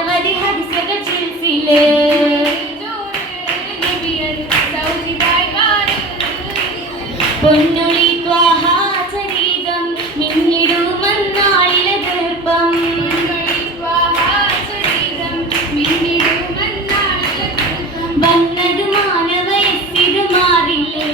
അനവധി ഹദീസുകൾ ചിൽസിലെ പൊന്നുളി ത്വാഹ ചരിതം മിന്നിടുമെന്നാളിലെ ഗർഭം വന്നത് മാനവയസ്സിത് മാറില്ലേ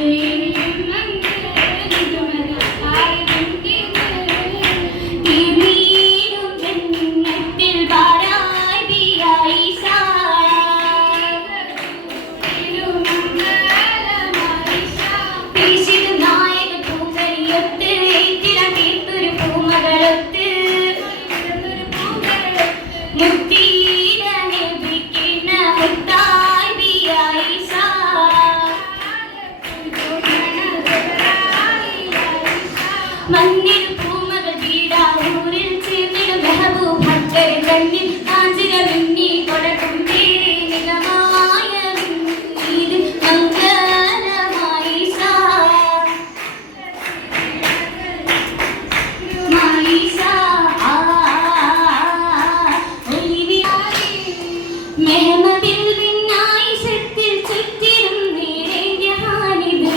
മണ്ണിൽ പൂമകൾ വീടാവൂരിൽ ചേർന്നിടും മെഹബൂബ് ഭക്തരെ കണ്ണിൽ കാഞ്ചിക മിന്നി കൊടക്കും പേരെ നിലമായ ഇത് മംഗളമായി മെഹമതിൽ വിണ്ണായി ശക്തിൽ ചുറ്റിരും നേരെ ഹാനിത്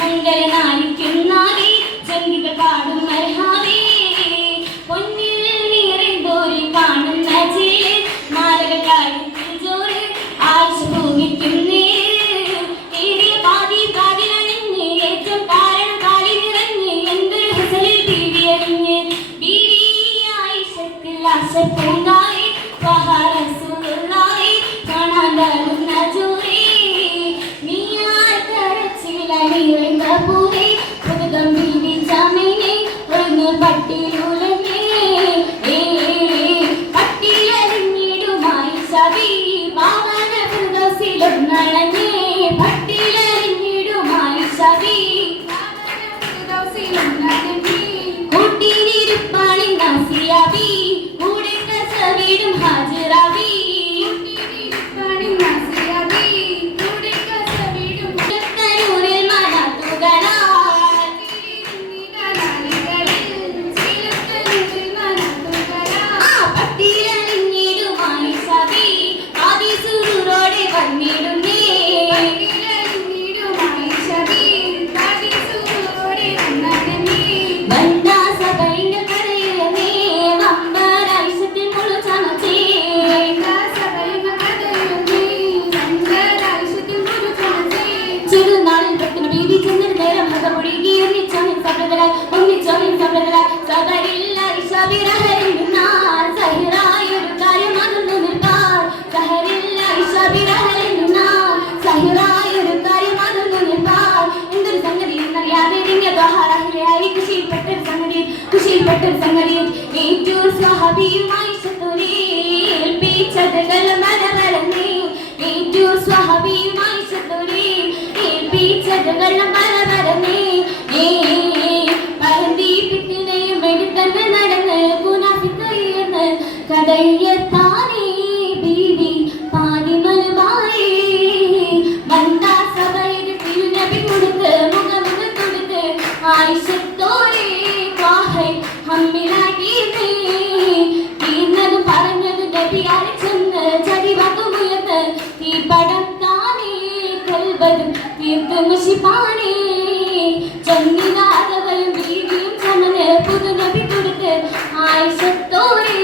മംഗളനാരിക്കുന്നാരി ജംഗികൾ പാടും മർഹാവേ പൊന്നിൽ നീറിന്തോരിൽ കാണുന്ന ചേല് മാലകൾ കാഴ്ച ജോറ് ആഴ്ച ഭൂമിക്കുന്നേ ഏറിയ പാതി കാതിലണിഞ്ഞ് ഏറ്റവും കാരണം കാലി നിറഞ്ഞ് എന്തൊരു ഹസലിൽ ബീവിയറിഞ്ഞ് ബീവിയായി ശക്തിൽ ആശപ്പൂങ്കായി റസൂലുള്ളാഹി കാണാൻ വരുന്ന ജോറി പൂവേ പുതുകം ബീവി ജാമിനെ ഒരു പട്ടിയിലുലഞ്ഞേ പട്ടിയിലറിഞ്ഞിടുമായി സവി വാഹന ഫിർദൗസിലൊന്നണഞ്ഞേ പട്ടിയിലറിഞ്ഞിടുമായി സവി കൂട്ടിനിരുപ്പാണി നാസിയാബി കൂടെ കസവിടും ഹാജിറാബി പുതുനബി കൊടുത്ത് ആയിഷത്തോരെ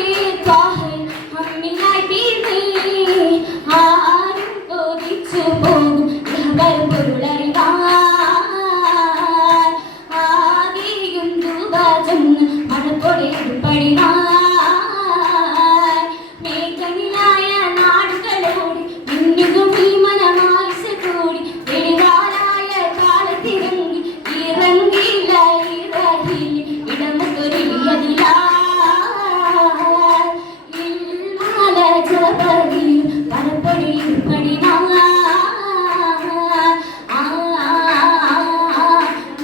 പലപടിയും പലപടിയും പടിനാ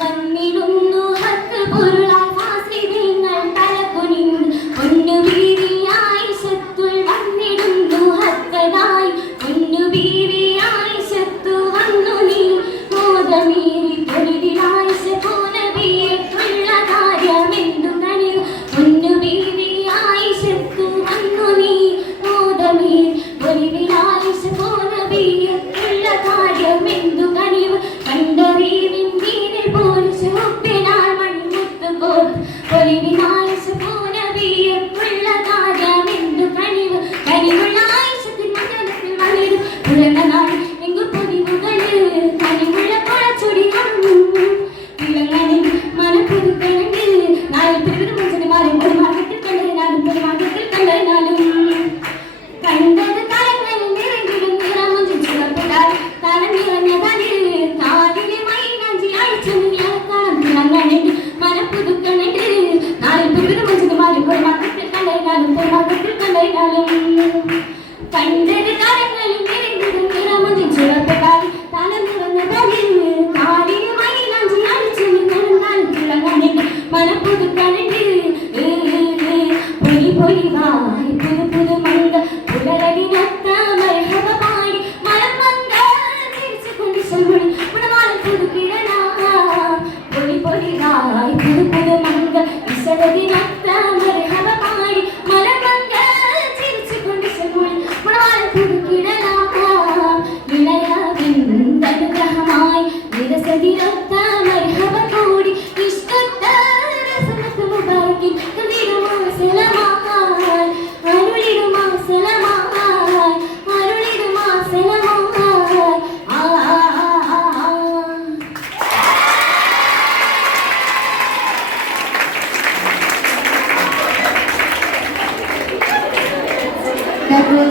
വന്നിടുന്നു ഹക്ക് പൊരുളായി ആശ്രിതങ്ങൾ തലകുനിന്ന് പൊന്നു ബീവിയായി ശത്തുൾ വന്നിടുന്നു ഹക്കതായി പൊന്നു ബീവിയായി ശത്തു വന്നു നീ മോദമീറി പൊരുതിലായി ശോനബിയുള്ള കാര്യമെന്തു കണിവ് പൊന്നു ബീവിയായി ശത്തു വന്നു നീ മോദമീറി പൊരുതിലായി ശോനബിയുള്ള കാര്യമെന്തു കണിവ് കണ്ടറിവിൻ വീരിൽ പോലിച്ച് ഒപ്പിനാൽ മണിമുത്തു കോർത്ത് പൊലിവിനായി ശോനബിയുള്ള കാര്യമെന്തു കണിവ് കനിവുള്ള ആയിഷത്തിൻ മകനത്തിൽ വന്നിരു പുലർന്ന നാൾ എങ്കു പൊതിവുകളിൽ കനിവുള്ള കുളച്ചൊടി വിളങ്ങളിൽ മനപ്പുതുക്കളുണ്ട് നാല് പെരുവിധ മനുഷ്യന്മാരും ഒരു മാർഗത്തിൽ കണ്ടതിനാലും ഒരു മാർഗത്തിൽ കണ്ടതിനാലും കണ്ടത് കലങ്ങളിൽ നിറഞ്ഞിടും നിറമുഞ്ചും ചുവപ്പെട്ടാൽ കലം നിറഞ്ഞ തലിൽ കാലിലെ മൈനാഞ്ചി അഴിച്ചു നീക്കണം തിളങ്ങണിട്ട് മനപ്പുതുക്കളുണ്ട് നാല് പെരുവിധ മനുഷ്യന്മാരും ഒരു മാർഗത്തിൽ കണ്ടതിനാലും ഒരു മാർഗത്തിൽ കണ്ടതിനാലും കണ്ടത് കലങ്ങളിൽ നിറഞ്ഞിടും നിറമുഞ്ചും ചുവപ്പെട്ടാൽ കലം നിറഞ്ഞ തലിൽ കാലിലെ മൈനാഞ്ചി അഴിച്ചു നീക്കണം തിളങ്ങണിട്ട് മനപ്പുതുക്കളുണ്ട് പൊലി പൊലിവായി പുതു പുതു മങ്ക പുലരടിനൊത്ത മരഹബ പാടി മലം മങ്ക തിരിച്ചുകൊണ്ട് ശമുടി പുണമാലം പുതുക്കിടനാ പൊലി പൊലിവായി പുതു പുതു മങ്ക ഇസലടിനൊത്ത മരഹബ പാടി മലം മങ്ക തിരിച്ചുകൊണ്ട് ശമുടി പുണമാലം പുതുക്കിടനാ ഇളയവിന്ദനുഗ്രഹമായി നിരസതിരൊത്ത മരഹബ കൂടി ഇഷ്ടത്ത രസമത്ത് മുബാരക്കിൻ കവിടുമാ സലമായി അരുളിടുമാ സലമായി അരുളിടുമാ സലമായി That was